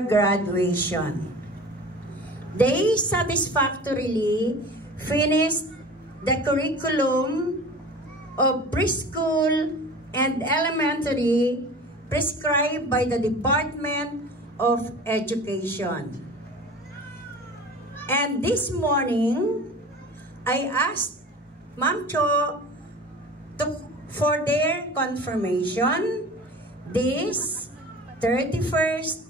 graduation. They satisfactorily finished the curriculum of preschool and elementary prescribed by the Department of Education. And this morning, I asked Ma'am Cho for their confirmation this 31st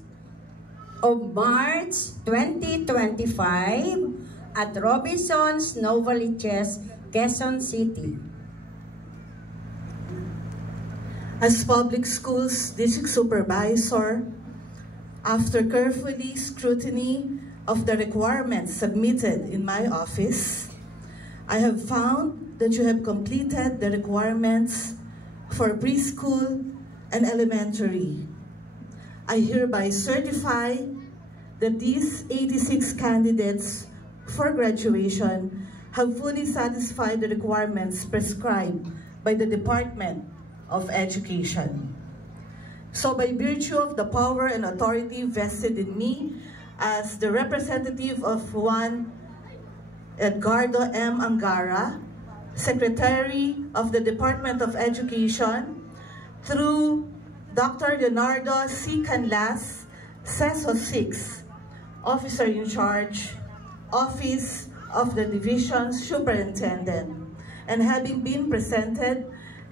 of March 2025 at Robinson's Novaliches, Quezon City. As public schools district supervisor, after carefully scrutiny of the requirements submitted in my office, I have found that you have completed the requirements for preschool and elementary. I hereby certify that these 86 candidates for graduation have fully satisfied the requirements prescribed by the Department of Education. So by virtue of the power and authority vested in me as the representative of Juan Edgardo M. Angara, Secretary of the Department of Education, through Dr. Leonardo C. Canlas, CESO 6, Officer in Charge, Office of the Division Superintendent, and having been presented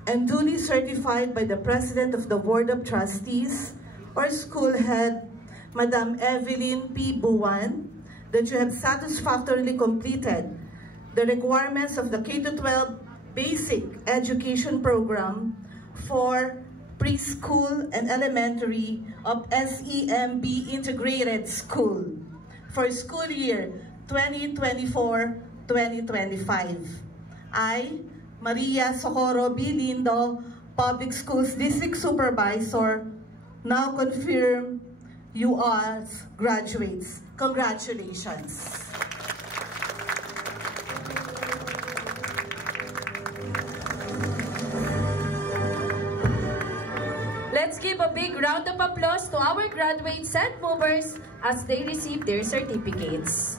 and duly certified by the President of the Board of Trustees or School Head, Madam Evelyn P. Buwan, that you have satisfactorily completed the requirements of the K-12 Basic Education Program for preschool and elementary of SEMB Integrated School for school year 2024-2025. I, Maria Socorro B. Lindo, Public Schools District Supervisor, now confirm you as graduates. Congratulations. Let's give a big round of applause to our graduates and movers as they receive their certificates.